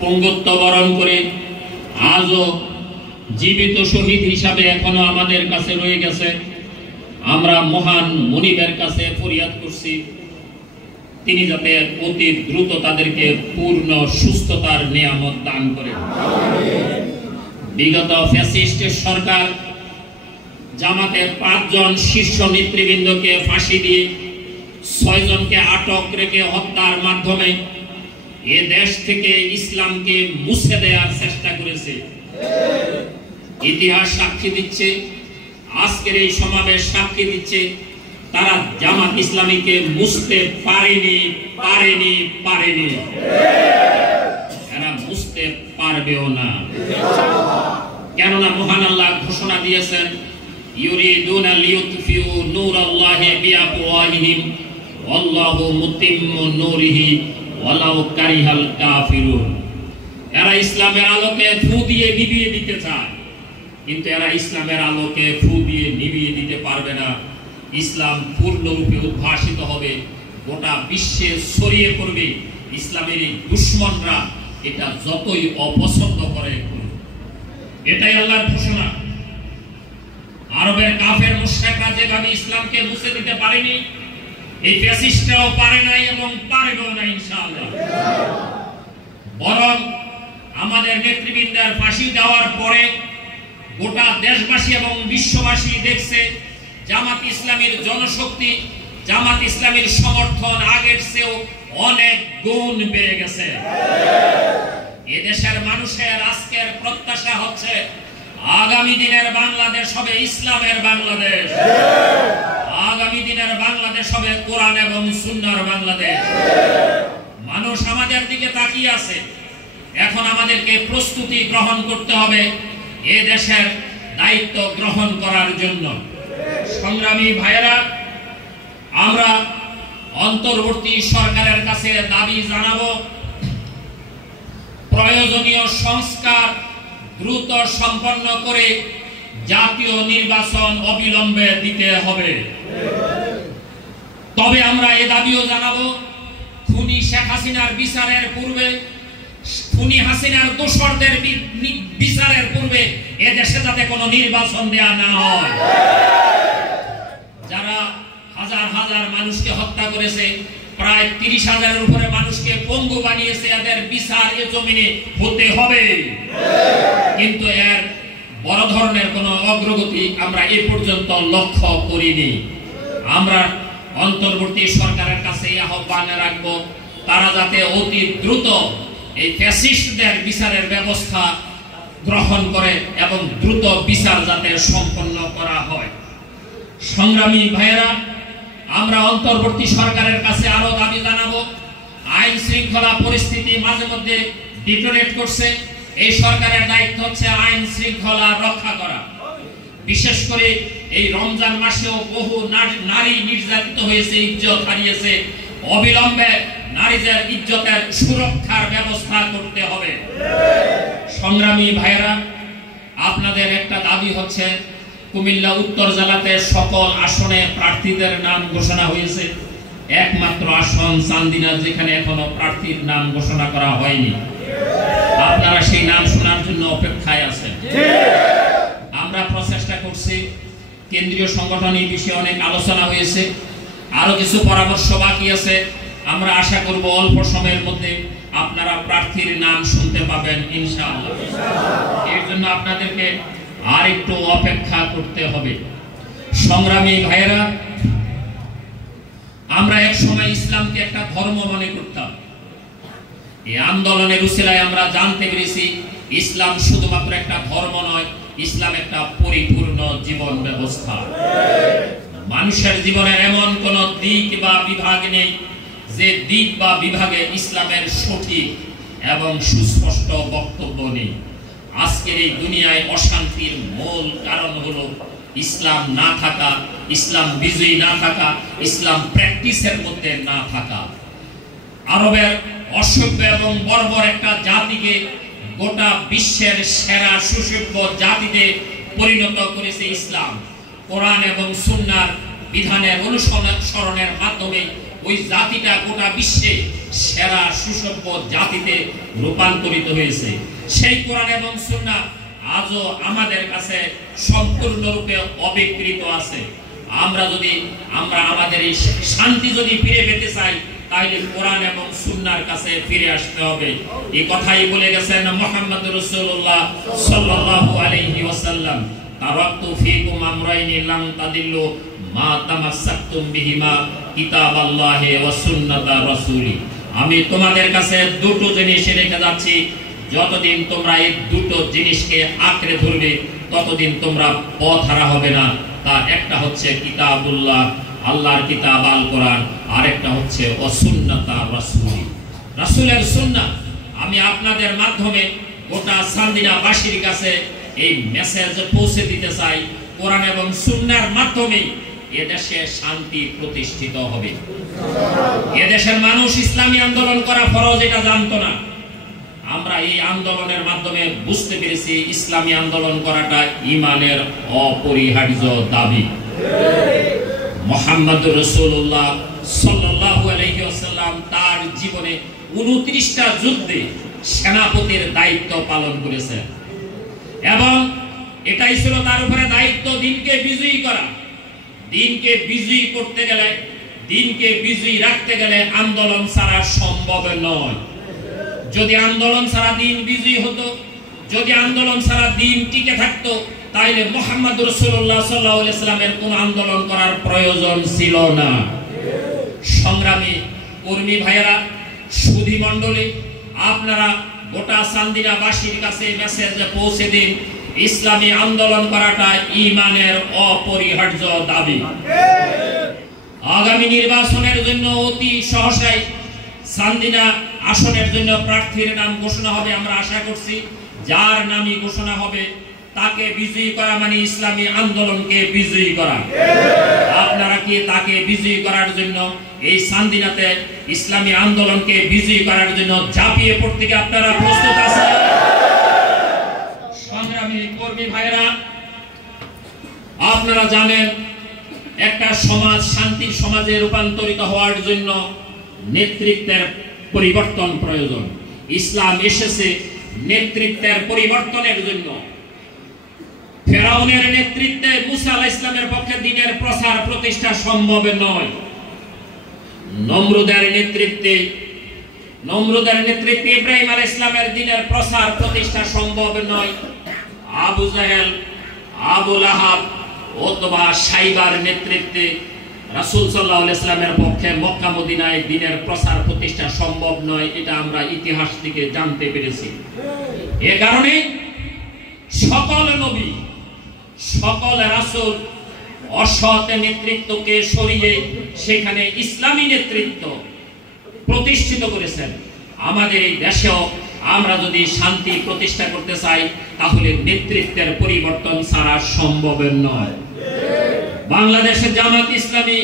পঙ্গুত্ব বরণ করে আজও জীবিত শহীদ হিসাবে এখনো আমাদের কাছে রয়ে গেছে। আমরা মহান মুনিবের কাছে ফরিয়াদ করছি তিনি যাতে অতি দ্রুত তাদেরকে পূর্ণ সুস্থতার নিয়ামত দান করেন। বিগত ফ্যাসিস্ট সরকার জামাতের 5 জন শীর্ষ নেতৃবৃন্দকে ফাঁসি দিয়ে 6 জনকে আটক রেখে হত্যার মাধ্যমে এ দেশ থেকে ইসলামকে মুছে দেওয়ার চেষ্টা করেছে। ইতিহাস সাক্ষী দিচ্ছে, আজকের এই সমাবেশ সাক্ষী দিচ্ছে, তারা জামাত ইসলামীকে মুছতে পারেনি। এরা মুছতে পারবেও না। কেননা মহান আল্লাহ ঘোষণা দিয়েছেন, ইউরিদুনা লিইউতফিউ নূরাল্লাহি বিআফওয়াহিহিম ওয়াল্লাহু মুতিম্মু নূরিহি ওয়ালাউ কারিহাল কাফিরুন। এরা ইসলামের আলোকে ফু দিয়ে নিভিয়ে দিতে চায়, কিন্তু এরা ইসলামের আলোকে ফু দিয়ে নিভিয়ে দিতে পারবে না। ইসলাম পূর্ণরূপে উদ্ভাসিত হবে, গোটা বিশ্বে ছড়িয়ে পড়বে। ইসলামের এই দুশমনরা এটা যতই অপছন্দ করে, এটাই আল্লাহর ঘোষণা। আরবের কাফের মুশরিকরা যেভাবে ইসলামকে মুছে দিতে পারেনি, এই ফ্যাসিস্টরাও পারে নাই এবং পারবেও না ইনশাআল্লাহ। বরং আমাদের নেতৃবৃন্দের ফাঁসি দেওয়ার পরে গোটা দেশবাসী এবং বিশ্ববাসী দেখছে জামাত ইসলামীর জনশক্তি, জামাত ইসলামীর সমর্থন আগের চেয়েও অনেক গুণ বেড়ে গেছে। এদেশের মানুষের আজকের প্রত্যাশা হচ্ছে আগামী দিনের বাংলাদেশ হবে ইসলামের বাংলাদেশ, আগামী দিনের বাংলাদেশ হবে কোরআন এবং সুন্নাহর বাংলাদেশ। মানুষ আমাদের দিকে তাকিয়ে আছে, এখন আমাদেরকে প্রস্তুতি গ্রহণ করতে হবে এ দেশের দায়িত্ব গ্রহণ করার জন্য। সংগ্রামী ভাইয়েরা, আমরা অন্তর্বর্তী সরকারের কাছে দাবি জানাবো, প্রয়োজনীয় সংস্কার দ্রুত সম্পন্ন করে জাতীয় নির্বাচন অবিলম্বে দিতে হবে। তবে আমরা এ দাবিও জানাবো, খুনি শেখ হাসিনার বিচারের পূর্বে, খুনি হাসিনার দোসরদের বিচারের পূর্বে এ দেশে যাতে কোনো নির্বাচন দেয়া না হয়। যারা হাজার হাজার মানুষকে হত্যা করেছে, প্রায় 30,000-এর উপরে মানুষকে পঙ্গু বানিয়েছে, এদের বিচার এ জমিনে হতে হবে। কিন্তু এর বড় ধরনের কোনো অগ্রগতি আমরা এ পর্যন্ত লক্ষ্য করিনি। আমরা অন্তর্বর্তী সরকারের কাছে আহ্বান রাখবো, তারা যাতে অতি দ্রুত এই ফ্যাসিস্টদের বিচারের ব্যবস্থা গ্রহণ করে এবং দ্রুত বিচার যাতে সম্পন্ন করা হয়। সংগ্রামী ভাইয়েরা, আমরা অন্তর্বর্তী সরকারের কাছে আরো দাবি জানাবো, আইন শৃঙ্খলা পরিস্থিতি মাঝে মধ্যে ডিটোরেট করছে। এই সরকারের দায়িত্ব হচ্ছে আইন শৃঙ্খলা রক্ষা করা। বিশেষ করে এই রমজান মাসেও বহু নারী নির্যাতিত হয়েছে, ইজ্জত হারিয়েছে। অবিলম্বে নারীদের ইজ্জতের সুরক্ষার ব্যবস্থা করতে হবে। সংগ্রামী ভাইয়েরা, আপনাদের একটা দাবি হচ্ছে, কুমিল্লা উত্তর জেলাতে সকল আসনে প্রার্থীদের নাম ঘোষণা হয়েছে, একমাত্র আসন চান্দিনা যেখানে এখনো প্রার্থীর নাম ঘোষণা করা হয়নি। আপনারা সেই নাম শোনার জন্য অপেক্ষায় আছেন। আমরা প্রচেষ্টা করছি, কেন্দ্রীয় সংগঠন এই বিষয়ে অনেক আলোচনা হয়েছে, আরো কিছু পরামর্শ বাকি আছে। আমরা আশা করব অল্প সময়ের মধ্যে আপনারা প্রার্থীর নাম শুনতে পাবেন ইনশাআল্লাহ। এর জন্য আপনাদেরকে আর একটু অপেক্ষা করতে হবে। সংগ্রামী ভাইয়েরা, আমরা এক সময় ইসলামকে একটা ধর্ম মনে করতাম। এই আন্দোলনের উসিলায় আমরা জানতে পেরেছি ইসলাম শুধুমাত্র একটা ধর্ম নয়, ইসলাম একটা পরিপূর্ণ জীবন ব্যবস্থা। মানুষের জীবনের এমন কোন দিক বা বিভাগ নেই যে দিক বা বিভাগে ইসলামের সঠিক এবং সুস্পষ্ট বক্তব্য নেই। আজকের এই দুনিয়ায় অশান্তির মূল কারণ হলো ইসলাম না থাকা, ইসলাম বিজয়ী না থাকা, ইসলাম প্র্যাকটিসের মধ্যে না থাকা। আরবের অসভ্য এবং বর্বর একটা জাতিকে গোটা বিশ্বের সেরা সুসভ্য জাতিতে পরিণত করেছে ইসলাম। কোরআন এবং সুন্নাহর বিধানের অনুসরণের মাধ্যমে ওই জাতিটা গোটা বিশ্বে সেরা সুসভ্য জাতিতে রূপান্তরিত হয়েছে। সেই কোরআন এবং সুন্নাহ আজও আমাদের কাছে সম্পূর্ণরূপে অবিকৃত আছে। আমরা আমাদের এই শান্তি যদি ফিরে পেতে চাই, তাহলে কোরআন এবং সুন্নাহর কাছে ফিরে আসতে হবে। এই কথাই বলে গেছেন মুহাম্মদুর রাসূলুল্লাহ সাল্লাল্লাহু আলাইহি ওয়াসাল্লাম, তারাকতু ফীকুম আমরাইনি লান তাদিল্লু মা তামাসসাকতুম বিহিমা কিতাবাল্লাহি ওয়া সুন্নাতা রাসূলি। আমি তোমাদের কাছে দুটো জিনিস রেখে যাচ্ছি, যতদিন তোমরা এই দুটো জিনিসকে আঁকড়ে ধরবে ততদিন তোমরা পথহারা হবে না। তার একটা হচ্ছে কিতাবুল্লাহ, আল্লাহর কিতাব আল কোরআন, আর একটা হচ্ছে সুন্নাতা রাসূলি, রাসূলের সুন্নাহ। আমি আপনাদের মাধ্যমে গোটা সান্দিনাবাসীর কাছে এই মেসেজ পৌঁছে দিতে চাই, কোরআন এবং সুন্নাহর মাধ্যমে এদেশে শান্তি প্রতিষ্ঠিত হবে। এদেশের মানুষ ইসলামী আন্দোলন করা ফরজ এটা জানতো না। আমরা এই আন্দোলনের মাধ্যমে বুঝতে পেরেছি ইসলামী আন্দোলন করাটা ঈমানের অপরিহার্য দাবি। মুহাম্মদুর রাসূলুল্লাহ সাল্লাল্লাহু আলাইহি ওয়াসাল্লাম তার জীবনে 29টা যুদ্ধে সেনাপতির দায়িত্ব পালন করেছেন, এবং এটাই ছিল তার উপরে দায়িত্ব দিনকে বিজয়ী করা। দিনকে বিজয়ী করতে গেলে, দিনকে বিজয়ী রাখতে গেলে আন্দোলন ছাড়া সম্ভব নয়। যদি আন্দোলন ছাড়া দিন বিজয়ী হতো, যদি আন্দোলন ছাড়া দিন টিকে থাকতো, তাইলে মুহাম্মদ রাসূলুল্লাহ সাল্লাল্লাহু আলাইহি ওয়াসাল্লামের কোন আন্দোলন করার প্রয়োজন ছিল না। সংগ্রামী কর্মী ভাইয়েরা, সুধী মণ্ডলী, আপনারা গোটা সান্দিনাবাসীর কাছে মেসেজ পৌঁছে দিন, ইসলামী আন্দোলন করাটা ঈমানের অপরিহার্য দাবি। আগামী নির্বাচনের জন্য অতি সহসাই সান্দিনা আসনের জন্য প্রার্থীর নাম ঘোষণা হবে। আমরা আশা করছি যার নামই ঘোষণা হবে তাকে বিজয়ী করা মানে ইসলামী আন্দোলনকে বিজয়ী করা। আপনারা কি তাকে বিজয়ী করার জন্য, এই সান্দিনাতে ইসলামী আন্দোলনকে বিজয়ী করার জন্য ঝাঁপিয়ে পড়তে কি আপনারা প্রস্তুত আছেন? সংগ্রামী কর্মী ভাইরা, আপনারা জানেন একটা সমাজ শান্তির সমাজে রূপান্তরিত হওয়ার জন্য নেতৃত্বের পরিবর্তন প্রয়োজন। ইসলাম এসেছে নেতৃত্বের পরিবর্তনের জন্য। ফেরাউনের নেতৃত্বে মুসা আলাইহিস সালামের পক্ষে দ্বীনের প্রচার প্রতিষ্ঠা সম্ভব নয়। নমরুদের নেতৃত্বে ইব্রাহিম আলাইহিস সালামের দ্বীনের প্রচার প্রতিষ্ঠা সম্ভব নয়। আবু জাহেল, আবু লাহাব, উতবা, শাইবার নেতৃত্বে রাসূল সাল্লাল্লাহু আলাইহি ওয়াসাল্লামের পক্ষে মক্কা মদিনায় দ্বীনের প্রচার প্রতিষ্ঠা সম্ভব নয়। এটা আমরা ইতিহাস থেকে জানতে পেরেছি। এ কারণে সকল নবী, সকল রাসূল অসৎ নেতৃত্বকে সরিয়ে সেখানে ইসলামী নেতৃত্ব প্রতিষ্ঠিত করেছেন। আমাদের এই দেশেও আমরা যদি শান্তি প্রতিষ্ঠা করতে চাই, তাহলে নেতৃত্বের পরিবর্তন ছাড়া সম্ভব নয়। বাংলাদেশের জামাত ইসলামী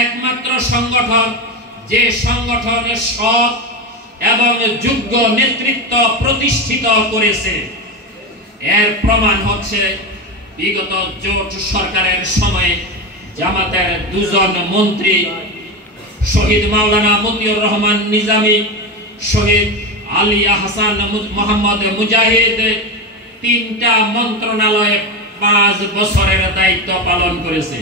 একমাত্র সংগঠন যে সংগঠনের সৎ এবং যোগ্য নেতৃত্ব প্রতিষ্ঠিত করেছে। এর প্রমাণ হচ্ছে বিগত জোট সরকারের সময়ে জামাতের দুজন মন্ত্রী, শহীদ মাওলানা মতিউর রহমান নিজামী, শহীদ আলী আহসান মোহাম্মদ মুজাহিদ, 3টা মন্ত্রণালয়ে 5 বছরের দায়িত্ব পালন করেছে।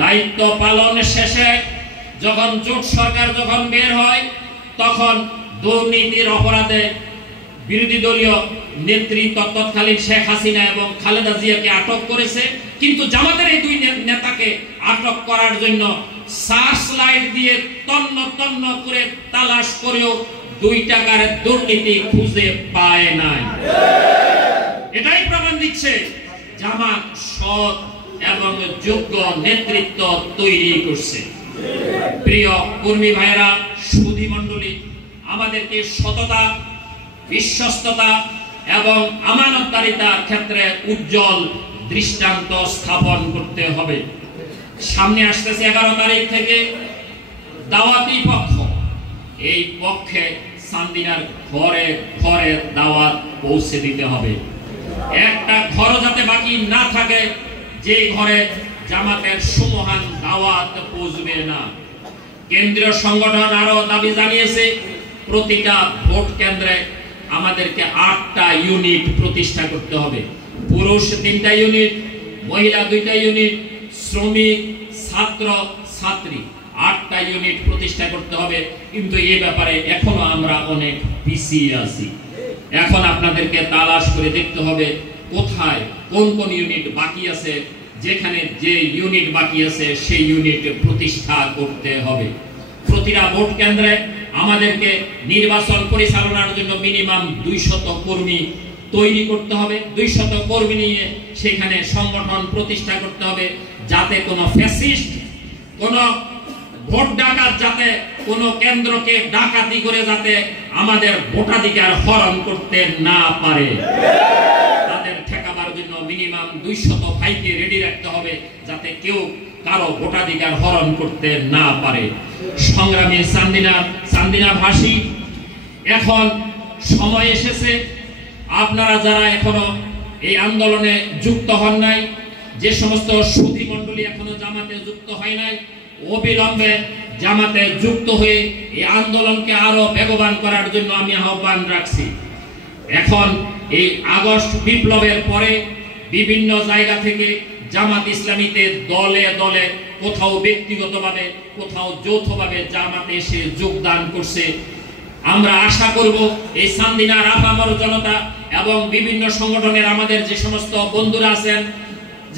দায়িত্ব পালন শেষে যখন জোট সরকার বের হয়, তখন দুর্নীতির অপরাধে বিরোধী দলীয় নেত্রী তৎকালীন শেখ হাসিনা এবং খালেদা জিয়াকে আটক করেছে। কিন্তু জামাতের এই 2 নেতাকে আটক করার জন্য সার্চ লাইট দিয়ে তন্ন তন্ন করে তালাশ করেও 2 টাকার দুর্নীতি খুঁজে পায় নাই। এটাই প্রমাণ দিচ্ছে জামাত সৎ এবং যোগ্য নেতৃত্ব তৈরি করছে। প্রিয় কর্মী ভাইরা, সুধী মণ্ডলী, আমাদেরকে সততা, বিশ্বস্ততা এবং আমানতদারিতার ক্ষেত্রে উজ্জ্বল দৃষ্টান্ত স্থাপন করতে হবে। সামনে আসতেছে 11 তারিখ থেকে দাওয়াতি পক্ষ। এই পক্ষে সান্দিনার ঘরে ঘরে দাওয়াত পৌঁছে দিতে হবে। একটা ঘর যাতে বাকি না থাকে যে ঘরে জামাতের সুমহান দাওয়াত পৌঁছবে না। কেন্দ্রীয় সংগঠন আরো দাবি জানিয়েছে প্রতিটা ভোট কেন্দ্রে আমাদেরকে 8টা ইউনিট প্রতিষ্ঠা করতে হবে। পুরুষ 3টা ইউনিট, মহিলা 2টা ইউনিট, শ্রমিক, ছাত্র, ছাত্রী 8টা ইউনিট প্রতিষ্ঠা করতে হবে। কিন্তু এই ব্যাপারে এখনো আমরা অনেক পিছিয়ে আছি। এখন আপনাদেরকে তালাশ করে দেখতে হবে কোথায় কোন কোন ইউনিট বাকি আছে, যেখানে যে ইউনিট বাকি আছে সেই ইউনিট প্রতিষ্ঠা করতে হবে। প্রতিটা ভোট কেন্দ্রে আমাদেরকে নির্বাচন পরিচালনার জন্য মিনিমাম 200 কর্মী তৈরি করতে হবে। 200 কর্মী নিয়ে সেখানে সংগঠন প্রতিষ্ঠা করতে হবে, যাতে কোনো ফ্যাসিস্ট, কোনো ভোট ডাকাত যাতে কোনো কেন্দ্রকে ডাকাতি করে যাতে আমাদের ভোটাধিকার হরণ করতে না পারে, তাদের ঠেকাবার জন্য মিনিমাম 200 ভাইকে রেডি রাখতে হবে, যাতে কেউ কারো ভোটাধিকার হরণ করতে না পারে। সংগ্রামী চান্দিনা ভাষী, এখন সময় এসেছে আপনারা যারা এখনো এই আন্দোলনে যুক্ত হন নাই, যে সমস্ত সুধী মণ্ডলী এখনো জামাতে যুক্ত হয় নাই, অবিলম্বে জামাতে যুক্ত হয়ে এই আন্দোলনকে আরো বেগবান করার জন্য আমি আহ্বান রাখছি। এখন এই আগস্ট বিপ্লবের পরে বিভিন্ন জায়গা থেকে জামাত ইসলামীতে দলে দলে, কোথাও ব্যক্তিগতভাবে, কোথাও যৌথভাবে জামাতে এসে যোগদান করছে। আমরা আশা করব এই চান্দিনার আপামর জনতা এবং বিভিন্ন সংগঠনের আমাদের যে সমস্ত বন্ধুরা আছেন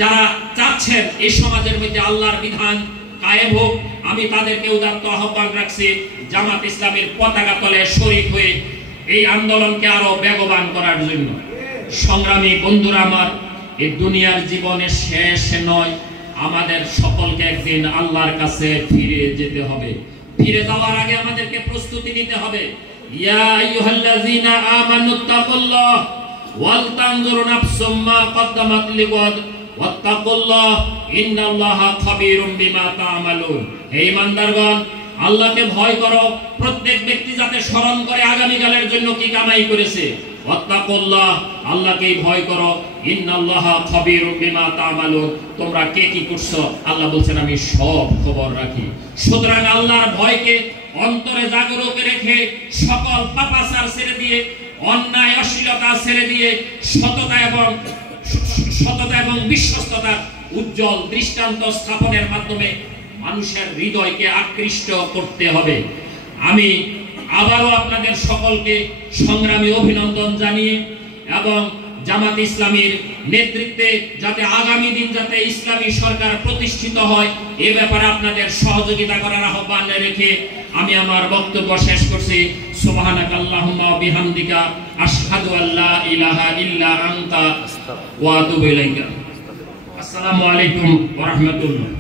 যারা চাচ্ছেন এই সমাজের মধ্যে আল্লাহর বিধান কায়েম হোক, আমি তাদেরকে উদাত্ত আহ্বান রাখছি জামাত ইসলামের পতাকা তলে শরীক হয়ে এই আন্দোলনকে আরো বেগবান করার জন্য। সংগ্রামী বন্ধুরা আমার, এই দুনিয়ার জীবনে শেষ নয়, আমাদের সকলকে একদিন আল্লাহর কাছে ফিরে যেতে হবে। ফিরে যাওয়ার আগে আমাদেরকে প্রস্তুতি নিতে হবে। ইয়া আইয়ুহাল্লাযীনা আমানুত্তাকুল্লাহ ওয়াল তানজুর নাফসুম মা কদ্দামাত লিগাদ ওয়াত্তাকুল্লাহ ইন্নাল্লাহা খাবীরুম বিমা তা'মালুন। হে ঈমানদারগণ, আল্লাহকে ভয় করো। প্রত্যেক ব্যক্তি যাতে স্মরণ করে আগামীকালের জন্য কি কামাই করেছে। ওয়াত্তাকুল্লাহ, আল্লাহকে ভয় করো। ইন্নাল্লাহা খাবীরুম বিমা তা'মালুন, তোমরা কে কি করছো আল্লাহ বলছেন আমি সব খবর রাখি। সুতরাং আল্লাহর ভয়কে অন্তরে জাগরুক রেখে সকল পাপাচার ছেড়ে দিয়ে, অন্যায় অশ্লীলতা ছেড়ে দিয়ে সততা এবং বিশ্বস্ততার উজ্জ্বল দৃষ্টান্ত স্থাপনের মাধ্যমে মানুষের হৃদয়কে আকৃষ্ট করতে হবে। আমি আবারও আপনাদের সকলকে সংগ্রামী অভিনন্দন জানিয়ে এবং জামাত ইসলামীর নেতৃত্বে যাতে আগামী দিন যাতে ইসলামী সরকার প্রতিষ্ঠিত হয় এ ব্যাপারে আপনাদের সহযোগিতা করার আহ্বান রেখে আমি আমার বক্তব্য শেষ করছি। সুবহানাকাল্লাহুম্মা ওয়া বিহামদিকা আশহাদু আল্লা ইলাহা ইল্লা আনতা ওয়া আতুবু ইলাইকা। আসসালামু আলাইকুম ওয়া রাহমাতুল্লাহ।